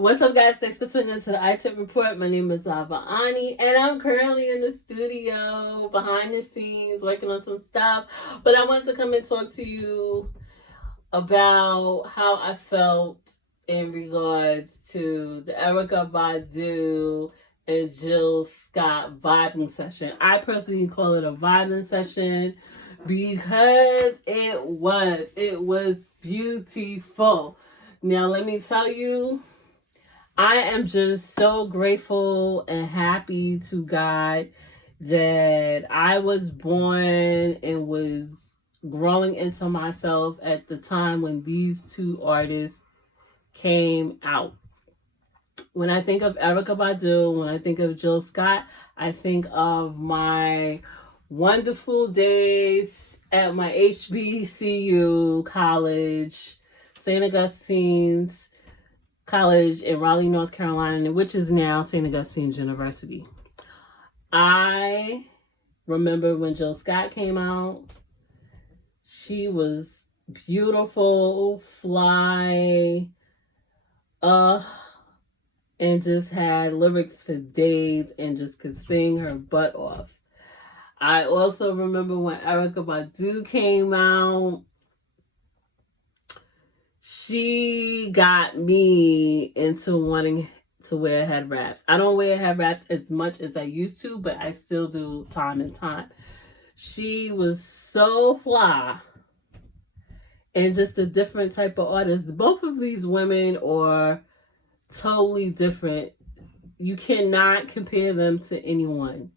What's up, guys? Thanks for tuning into the iTip Report. My name is iveriani, and I'm currently in the studio, behind the scenes, working on some stuff. But I wanted to come and talk to you about how I felt in regards to the Erykah Badu and Jill Scott vibing session. I personally call it a vibing session because it was beautiful. Now, let me tell you, I am just so grateful and happy to God that I was born and was growing into myself at the time when these two artists came out. When I think of Erykah Badu, when I think of Jill Scott, I think of my wonderful days at my HBCU college, St. Augustine's College in Raleigh, North Carolina, which is now St. Augustine's University. I remember when Jill Scott came out. She was beautiful, fly, and just had lyrics for days and just could sing her butt off. I also remember when Erykah Badu came out. She got me into wanting to wear head wraps. I don't wear head wraps as much as I used to, but I still do time and time. She was so fly and just a different type of artist. Both of these women are totally different. You cannot compare them to anyone.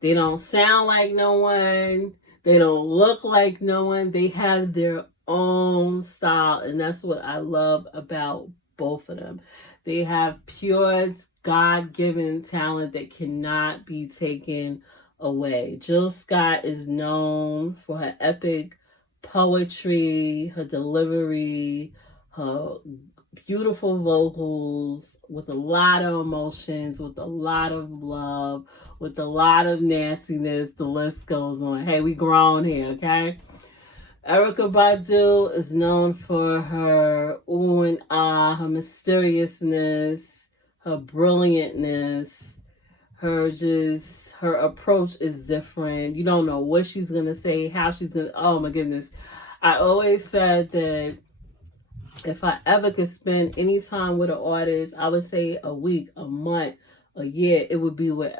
They don't sound like no one. They don't look like no one. They have their own style, and that's what I love about both of them. They have pure God-given talent that cannot be taken away. Jill Scott is known for her epic poetry, her delivery, her beautiful vocals with a lot of emotions, with a lot of love, with a lot of nastiness. The list goes on. Hey, we grown here, okay? Erykah Badu is known for her ooh and ah, her mysteriousness, her brilliantness, her approach is different. You don't know what she's going to say, how she's going to, oh my goodness. I always said that if I ever could spend any time with an artist, I would say a week, a month, a year, it would be with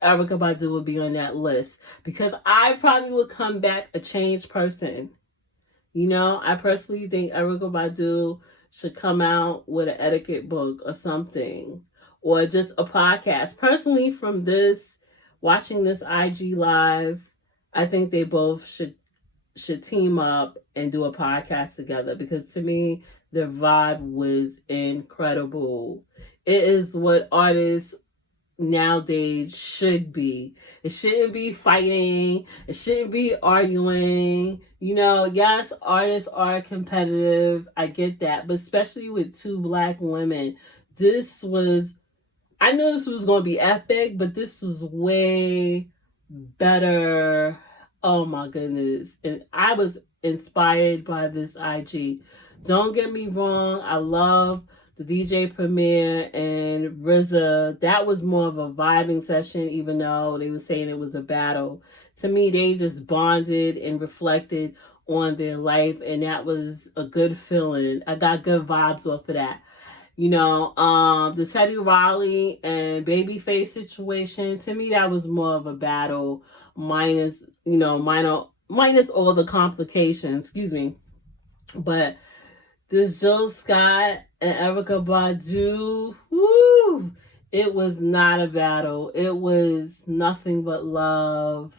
Erykah Badu would be on that list. Because I probably would come back a changed person. You know, I personally think Erykah Badu should come out with an etiquette book or something. Or just a podcast. Personally, from watching this IG Live, I think they both should team up and do a podcast together. Because to me, their vibe was incredible. It is what artists nowadays should be. It shouldn't be fighting. It shouldn't be arguing. You know, yes, artists are competitive. I get that. But especially with two black women, I knew this was going to be epic, but this was way better. Oh my goodness. And I was inspired by this IG. Don't get me wrong. I love the DJ Premier and RZA. That was more of a vibing session, even though they were saying it was a battle. To me, they just bonded and reflected on their life, and that was a good feeling. I got good vibes off of that. You know, the Teddy Riley and Babyface situation, to me, that was more of a battle, minus all the complications, But this Jill Scott and Erykah Badu, woo, it was not a battle. It was nothing but love,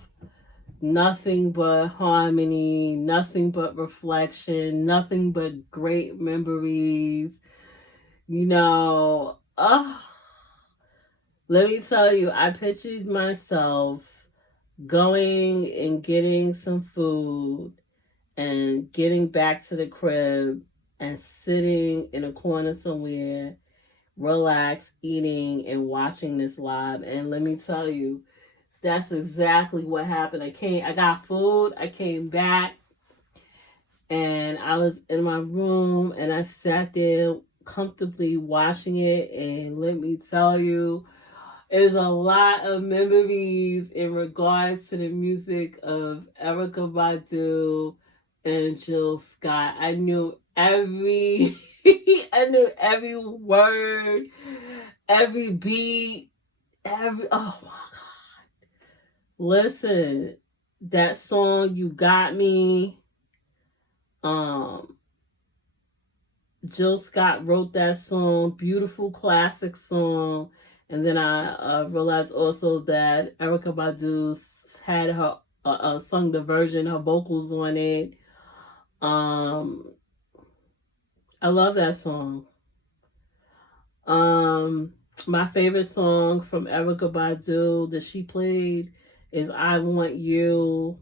nothing but harmony, nothing but reflection, nothing but great memories. You know, let me tell you, I pictured myself going and getting some food and getting back to the crib and sitting in a corner somewhere, relaxed, eating and watching this live. And let me tell you, that's exactly what happened. I got food, I came back, and I was in my room and I sat there comfortably watching it, and let me tell you, there's a lot of memories in regards to the music of Erykah Badu and Jill Scott. I knew every I knew every word, every beat, every oh my god. Listen, that song You Got Me, um Jill Scott wrote that song, beautiful classic song. And then I realized also that Erykah Badu had her sung the version, her vocals on it. Um, I love that song. My favorite song from Erykah Badu that she played is I Want You.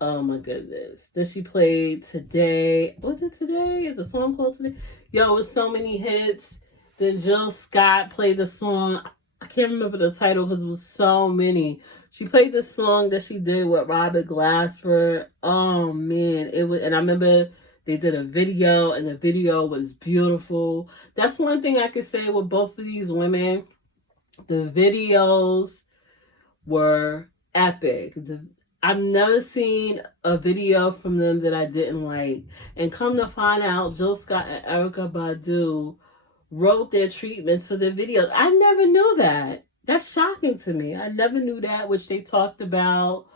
Oh my goodness. That she played today. Was it today? Is the song called Today? Yo, with so many hits. Then Jill Scott played the song. I can't remember the title because it was so many. She played the song that she did with Robert Glasper. Oh man. It was, and I remember they did a video, and the video was beautiful. That's one thing I could say with both of these women. The videos were epic. I've never seen a video from them that I didn't like. And come to find out, Jill Scott and Erykah Badu wrote their treatments for their videos. I never knew that. That's shocking to me. I never knew that, which they talked about.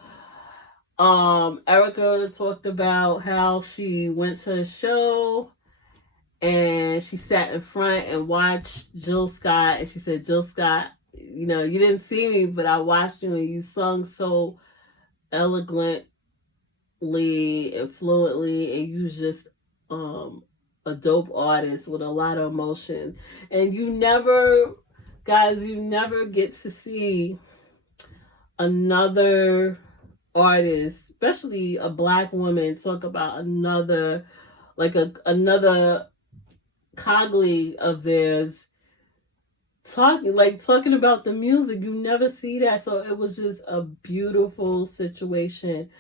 Erykah talked about how she went to a show and she sat in front and watched Jill Scott, and she said, Jill Scott, you know, you didn't see me, but I watched you and you sung so eloquently and fluently, and you was just a dope artist with a lot of emotion. And you never get to see another artist, especially a black woman, talk about another colleague of theirs talking about the music. You never see that. So it was just a beautiful situation.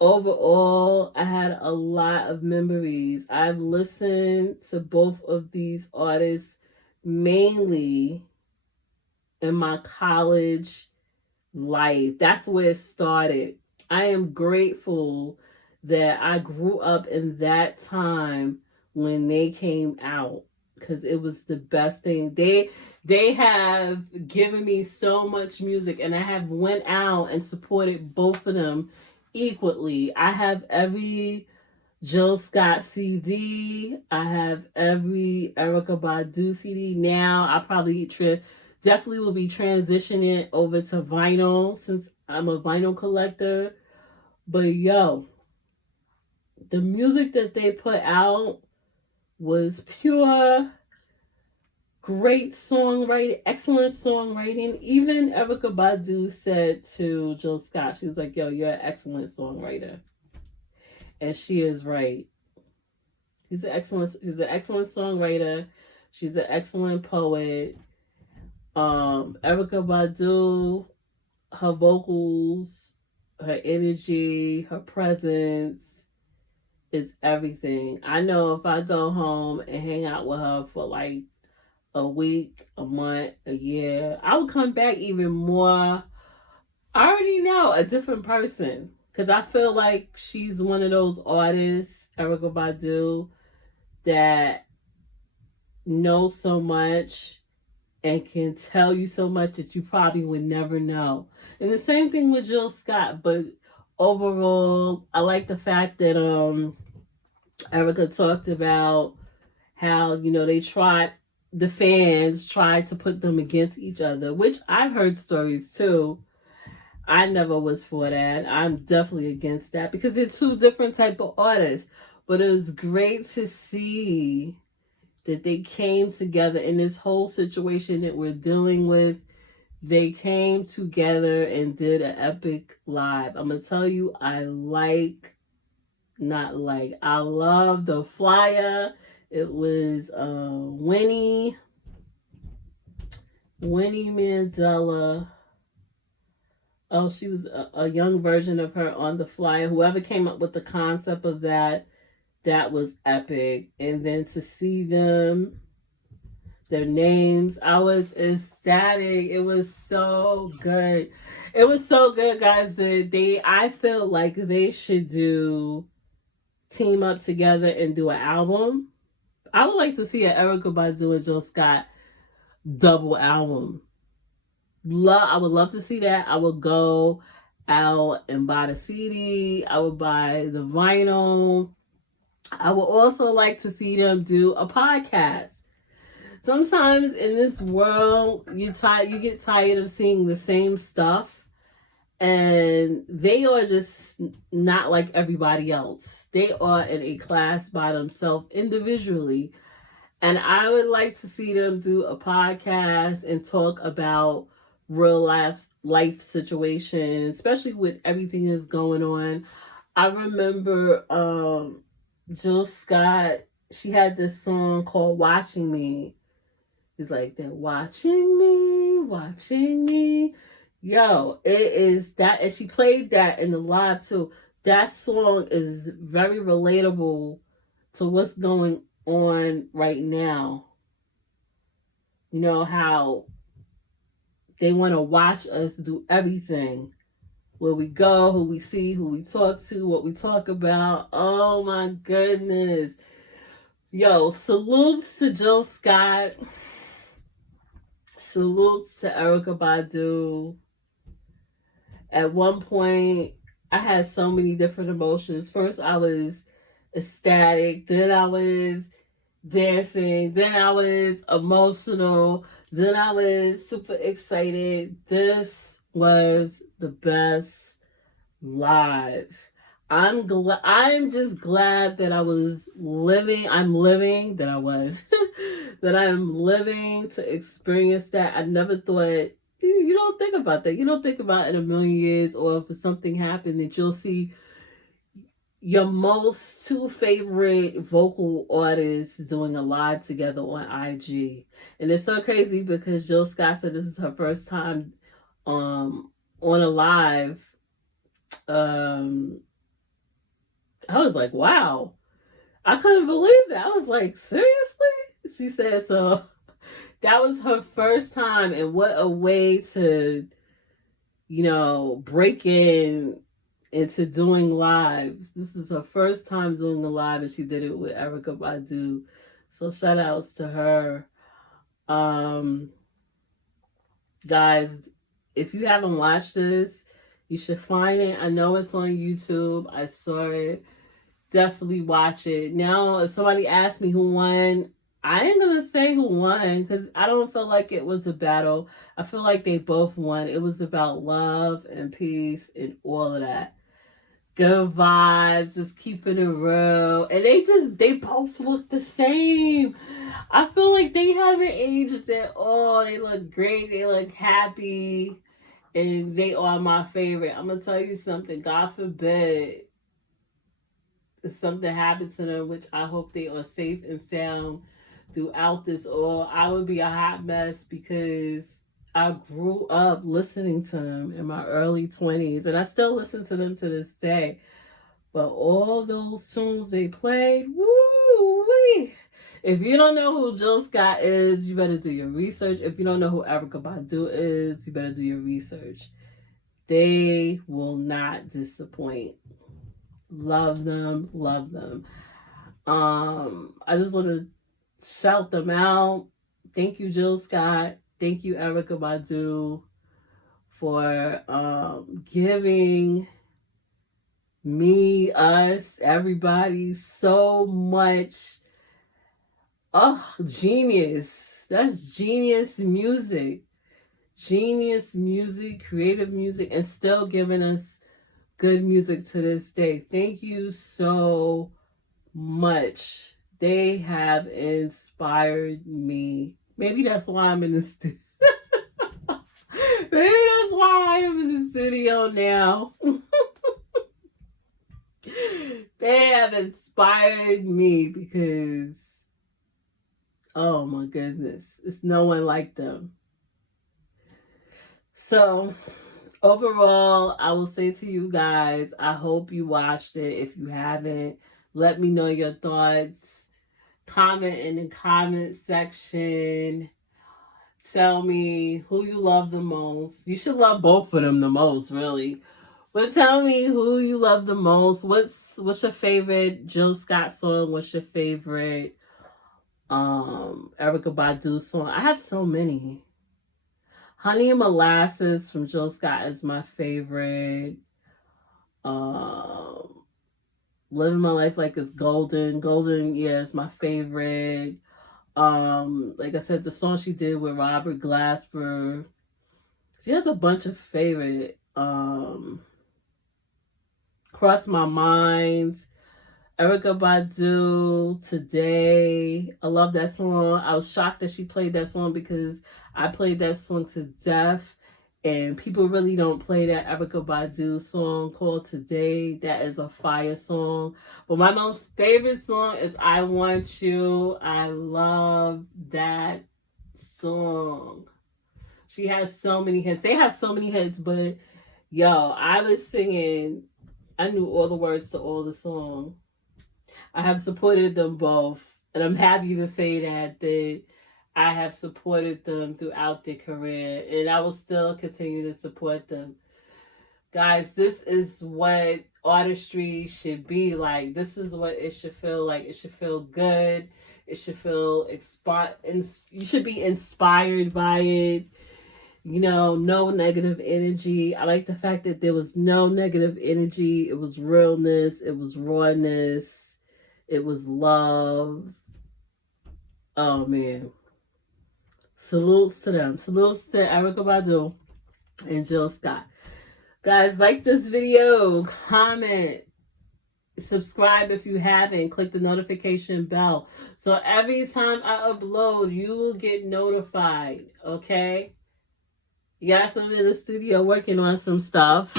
Overall, I had a lot of memories. I've listened to both of these artists mainly in my college life. That's where it started. I am grateful that I grew up in that time when they came out, because it was the best thing. They have given me so much music, and I have went out and supported both of them equally. I have every Jill Scott CD. I have every Erykah Badu CD. Now I probably definitely will be transitioning over to vinyl, since I'm a vinyl collector. But yo, the music that they put out was pure, great songwriting, excellent songwriting. Even Erykah Badu said to Jill Scott, she was like, yo, you're an excellent songwriter. And she is right. She's an excellent songwriter. She's an excellent poet. Erykah Badu, her vocals, her energy, her presence is everything. I know if I go home and hang out with her for like a week, a month, a year, I will come back even more. I already know, a different person. Because I feel like she's one of those artists, Erykah Badu, that knows so much and can tell you so much that you probably would never know. And the same thing with Jill Scott. But overall, I like the fact that Erykah talked about how, you know, the fans tried to put them against each other, which I've heard stories too. I never was for that. I'm definitely against that, because they're two different type of artists. But it was great to see that they came together in this whole situation that we're dealing with. They came together and did an epic live. I'm going to tell you, I love the flyer. It was WINNIE MADELA. Oh, she was a young version of her on the flyer. Whoever came up with the concept of that, That was epic. And then to see them, their names, I was ecstatic. It was so good. It was so good, guys. I feel like they should team up together and do an album. I would like to see an Erykah Badu and Jill Scott double album. I would love to see that. I would go out and buy the CD. I would buy the vinyl. I would also like to see them do a podcast. Sometimes in this world, you get tired of seeing the same stuff, and they are just not like everybody else. They are in a class by themselves individually, and I would like to see them do a podcast and talk about real life situations, especially with everything that's going on. I remember Jill Scott, she had this song called Watching Me. It's like, they're watching me, watching me. Yo, it is that, and she played that in the live too. That song is very relatable to what's going on right now. You know, how they want to watch us do everything. Where we go, who we see, who we talk to, what we talk about. Oh my goodness. Yo, salutes to Jill Scott. Salutes to Erykah Badu. At one point, I had so many different emotions. First, I was ecstatic. Then I was dancing. Then I was emotional. Then I was super excited. This was the best live. I'm just glad that I was living. I'm living that I was that I'm living to experience that. I never thought, you don't think about that. You don't think about in a million years, or if something happened, that you'll see your most two favorite vocal artists doing a live together on IG. And it's so crazy because Jill Scott said this is her first time on a live. I was like, wow. I couldn't believe that. I was like, seriously? She said so. That was her first time, and what a way to, break into doing lives. This is her first time doing a live, and she did it with Erykah Badu. So shout outs to her. Guys, if you haven't watched this, you should find it. I know it's on YouTube. I saw it. Definitely watch it. Now, if somebody asks me who won, I ain't gonna say who won because I don't feel like it was a battle. I feel like they both won. It was about love and peace and all of that. Good vibes, just keeping it real. And they both look the same. I feel like they haven't aged at all. They look great. They look happy. And they are my favorite. I'm going to tell you something. God forbid if something happens to them, which I hope they are safe and sound throughout this all. I would be a hot mess because I grew up listening to them in my early 20s. And I still listen to them to this day. But all those tunes they played, woo-wee. If you don't know who Jill Scott is, you better do your research. If you don't know who Erykah Badu is, you better do your research. They will not disappoint. Love them, love them. I just want to shout them out. Thank you, Jill Scott. Thank you, Erykah Badu, for giving me, us, everybody so much. Oh, genius. That's genius music. Genius music, creative music, and still giving us good music to this day. Thank you so much. They have inspired me. Maybe that's why I'm in the studio. Maybe that's why I am in the studio now. They have inspired me because, oh my goodness, it's no one like them. So, overall, I will say to you guys, I hope you watched it. If you haven't, Let me know your thoughts. Comment in the comment section. Tell me who you love the most. You should love both of them the most, really. But tell me who you love the most. What's your favorite Jill Scott song? What's your favorite Erykah Badu song? I have so many. Honey and Molasses from Jill Scott is my favorite. Living My Life Like It's Golden. Golden, yeah, is my favorite. Like I said, the song she did with Robert Glasper. She has a bunch of favorite. Cross My Mind. Erykah Badu, Today. I love that song. I was shocked that she played that song because I played that song to death. And people really don't play that Erykah Badu song called Today. That is a fire song. But my most favorite song is I Want You. I love that song. She has so many hits. They have so many hits, but yo, I was singing. I knew all the words to all the songs. I have supported them both. And I'm happy to say that I have supported them throughout their career. And I will still continue to support them. Guys, this is what artistry should be like. This is what it should feel like. It should feel good. It should feel you should be inspired by it. You know, no negative energy. I like the fact that there was no negative energy. It was realness. It was rawness. It was love. Oh, man. Salutes to them. Salutes to Erykah Badu and Jill Scott. Guys, like this video. Comment. Subscribe if you haven't. Click the notification bell. So every time I upload, you will get notified. Okay? Yes, I'm in the studio working on some stuff.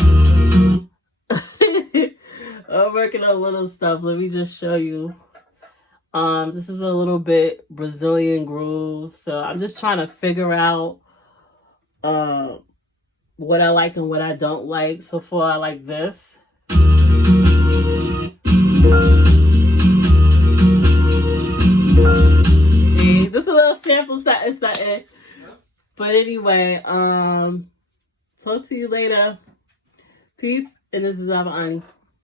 I'm working on little stuff. Let me just show you. This is a little bit Brazilian groove. So I'm just trying to figure out what I like and what I don't like. So far, I like this. See, just a little sample something. But anyway, talk to you later. Peace, and this is iveriani.